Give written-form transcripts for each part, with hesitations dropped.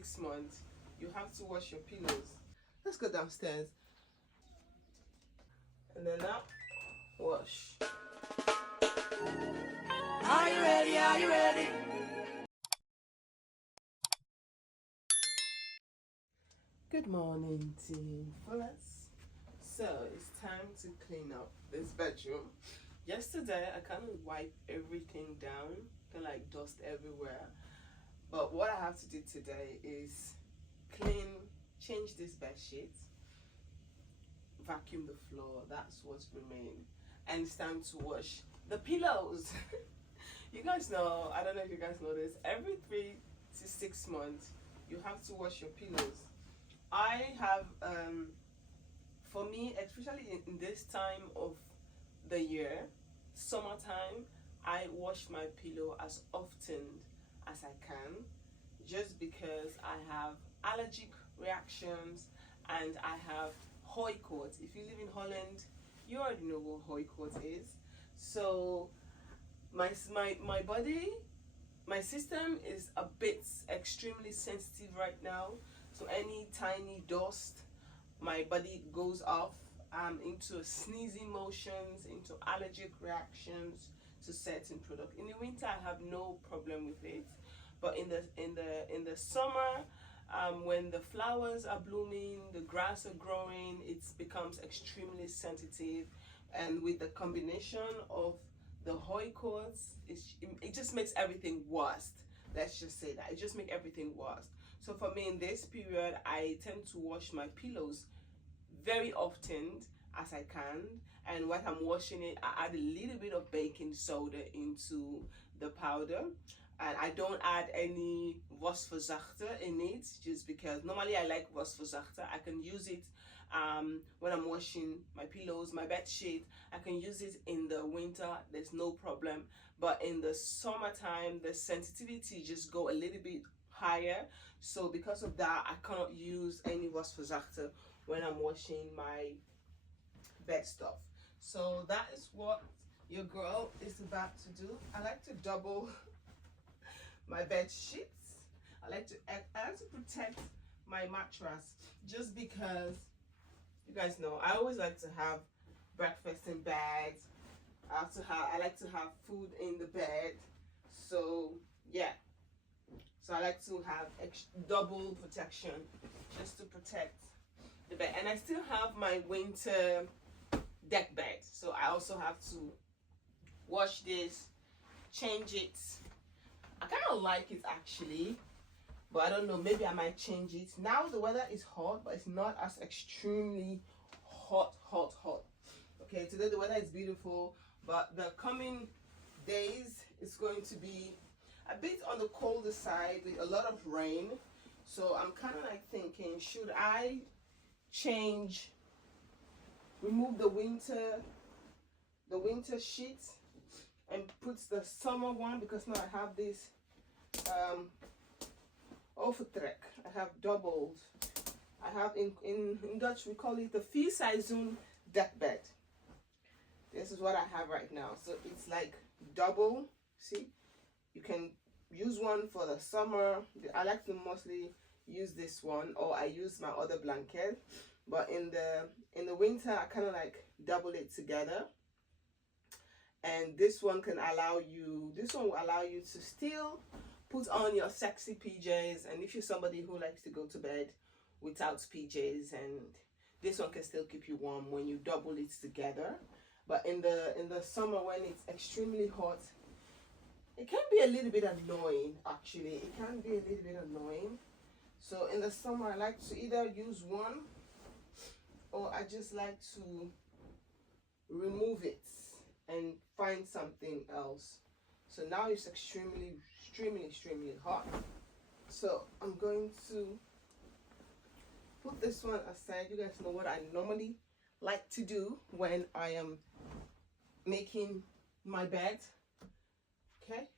6 months, you have to wash your pillows. Let's go downstairs. And then now, wash. Are you ready? Are you ready? Good morning, team Fullest. So it's time to clean up this bedroom. Yesterday I kind of wiped everything down, kind of like dust everywhere. But what I have to do today is change this bed sheet, vacuum the floor. That's what's remained, and it's time to wash the pillows. You guys know, I don't know if you guys know this, every 3 to 6 months you have to wash your pillows. I have for me, especially in this time of the year, summertime, I wash my pillow as often as I can, just because I have allergic reactions and I have hooikoorts. If you live in Holland, you already know what hooikoorts is. So my body, my system is a bit extremely sensitive right now. So any tiny dust, my body goes off into sneezing motions, into allergic reactions to certain products. In the winter, I have no problem with it, but in the summer, when the flowers are blooming, the grass are growing, it becomes extremely sensitive, and with the combination of the hooikoorts, it just makes everything worse. Let's just say that it just makes everything worse. So for me, in this period, I tend to wash my pillows very often as I can, and when I'm washing it, I add a little bit of baking soda into the powder, and I don't add any wasverzachter in it, just because normally I like wasverzachter. I can use it when I'm washing my pillows, my bed sheet. I can use it in the winter, there's no problem, but in the summertime the sensitivity just go a little bit higher. So because of that, I cannot use any wasverzachter when I'm washing my bed stuff. So that is what your girl is about to do. I like to double my bed sheets. I like to protect my mattress, just because you guys know I always like to have breakfast in bed. I like to have food in the bed. So yeah. So I like to have double protection, just to protect the bed. And I still have my winter deck bed, so I also have to wash this, change it. I kind of like it actually, but I don't know, maybe I might change it. Now the weather is hot, but it's not as extremely hot. Okay, today the weather is beautiful, but the coming days is going to be a bit on the colder side with a lot of rain. So I'm kind of like thinking, should I remove the winter sheet and put the summer one, because now I have this overtrek. I have doubled. I have in Dutch we call it the vier-seizoen deck bed. This is what I have right now. So it's like double. See, you can use one for the summer. I like to mostly use this one, or I use my other blanket. But in the winter, I kind of like double it together. And this one will allow you to still put on your sexy PJs. And if you're somebody who likes to go to bed without PJs, and this one can still keep you warm when you double it together. But in the summer, when it's extremely hot, it can be a little bit annoying, actually. It can be a little bit annoying. So in the summer, I like to either use one, or I just like to remove it and find something else. So now it's extremely hot. So I'm going to put this one aside. You guys know what I normally like to do when I am making my bed. Okay,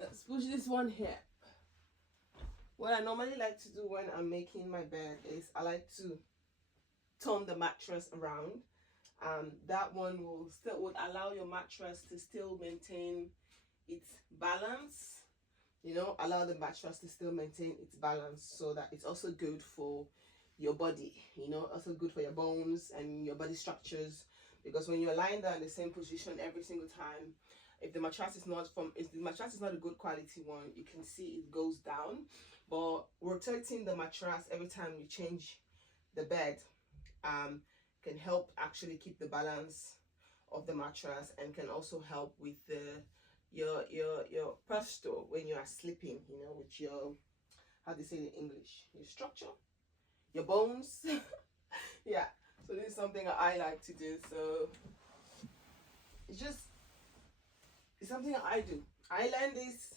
let's push this one here. What I normally like to do when I'm making my bed is I like to turn the mattress around. That one would allow your mattress to still maintain its balance. you know, allow the mattress to still maintain its balance, so that it's also good for your body, you know, also good for your bones and your body structures. Because when you're lying down in the same position every single time, if the mattress is not a good quality one, you can see it goes down. But rotating the mattress every time you change the bed can help actually keep the balance of the mattress, and can also help with your posture when you are sleeping, you know, with your, how do you say it in English, your structure, your bones. Yeah, so this is something I like to do. So it's something I do. I learned this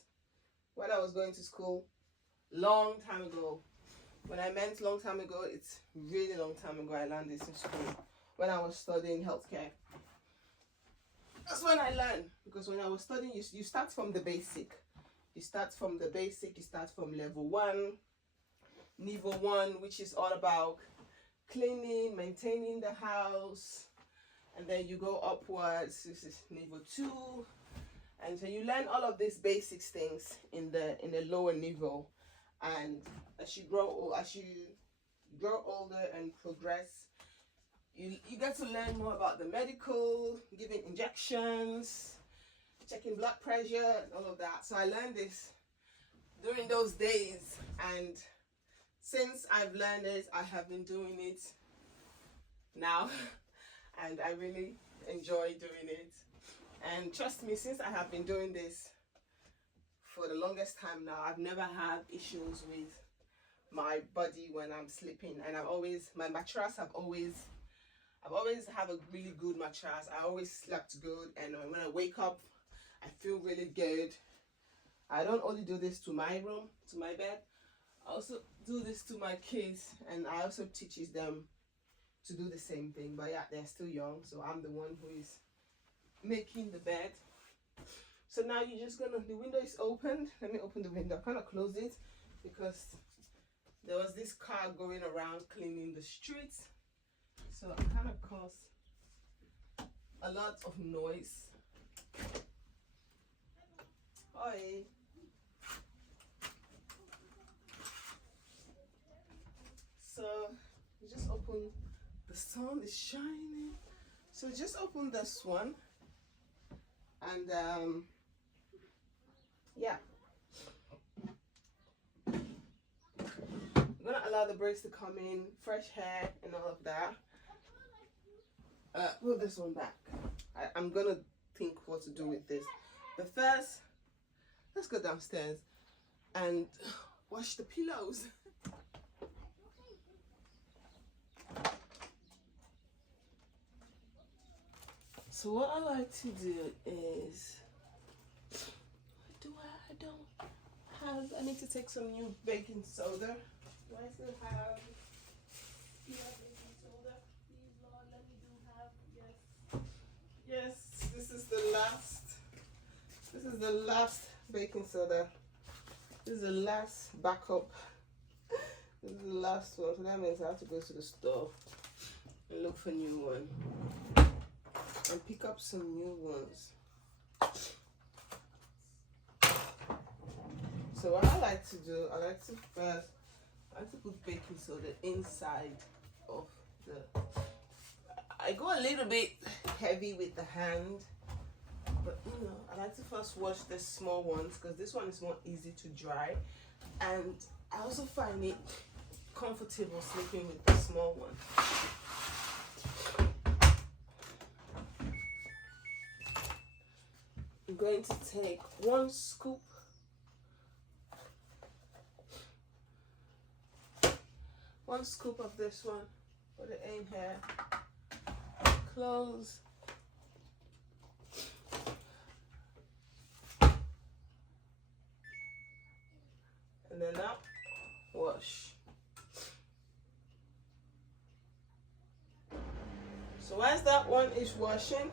when I was going to school long time ago. When I meant long time ago, it's really long time ago. I learned this in school when I was studying healthcare. That's when I learned, because when I was studying, you start from the basic. You start from the basic. You start from level 1, niveau 1, which is all about cleaning, maintaining the house, and then you go upwards. This is niveau 2, and so you learn all of these basic things in the lower niveau. And as you grow older and progress, you get to learn more about the medical, giving injections, checking blood pressure, and all of that. So I learned this during those days, and since I've learned it, I have been doing it now, and I really enjoy doing it. And trust me, since I have been doing this for the longest time now, I've never had issues with my body when I'm sleeping. And my mattress, I've always have a really good mattress. I always slept good, and when I wake up, I feel really good. I don't only do this to my room, to my bed. I also do this to my kids, and I also teach them to do the same thing. But yeah, they're still young, so I'm the one who is making the bed. So now you're just gonna, the window is opened. Let me open the window. I kind of close it because there was this car going around cleaning the streets, so it kind of caused a lot of noise. Oi. So you just open, the sun is shining, so just open this one, and yeah, I'm gonna allow the breeze to come in, fresh hair and all of that. Put this one back. I'm gonna think what to do with this, but first let's go downstairs and wash the pillows. So what I like to do is, I need to take some new baking soda. Do I still have baking soda? Please, Lord, let me have, yes. Yes, this is the last baking soda. This is the last backup. This is the last one, so that means I have to go to the store and look for a new one and pick up some new ones. So what I like to do, I like to put baking soda inside of the, I go a little bit heavy with the hand, but you know, I like to first wash the small ones because this one is more easy to dry, and I also find it comfortable sleeping with the small one. I'm going to take 1 scoop of this one, put it in here, close, and then now wash. So as that one is washing,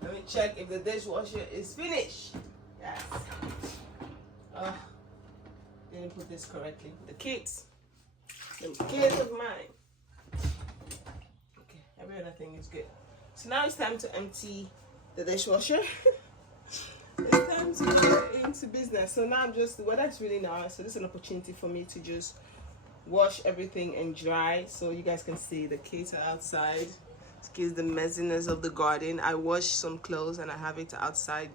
let me check if the dishwasher is finished. Yes. Didn't put this correctly. The kids of mine. Okay, every other thing is good. So now it's time to empty the dishwasher. It's time time to get into business. So now I'm just, the weather's really nice, so this is an opportunity for me to just wash everything and dry, so you guys can see the kids are outside. Excuse the messiness of the garden. I washed some clothes and I have it outside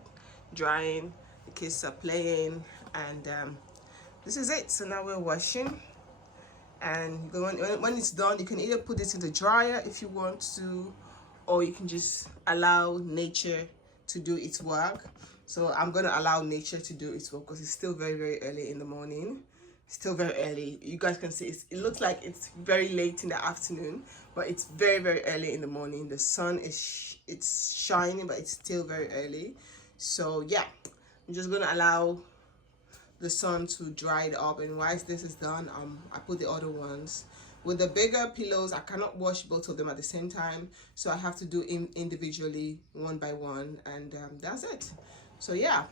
drying. The kids are playing, and this is it. So now we're washing, and when it's done, you can either put it in the dryer if you want to, or you can just allow nature to do its work. So I'm going to allow nature to do its work because it's still very, very early in the morning. Still very early. You guys can see it looks like it's very late in the afternoon, but it's very, very early in the morning. The sun is it's shining, but it's still very early. So yeah, I'm just gonna allow the sun to dry it up, and once this is done, I put the other ones. With the bigger pillows, I cannot wash both of them at the same time, so I have to do individually, one by one, and that's it. So yeah,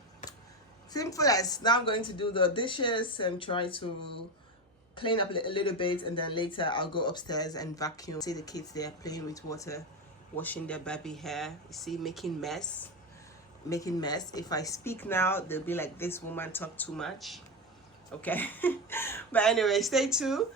simple as. Now I'm going to do the dishes and try to clean up a little bit, and then later I'll go upstairs and vacuum. See the kids there playing with water, washing their baby hair. You see, making mess. If I speak now, they'll be like, this woman talk too much. Okay. But anyway, stay tuned.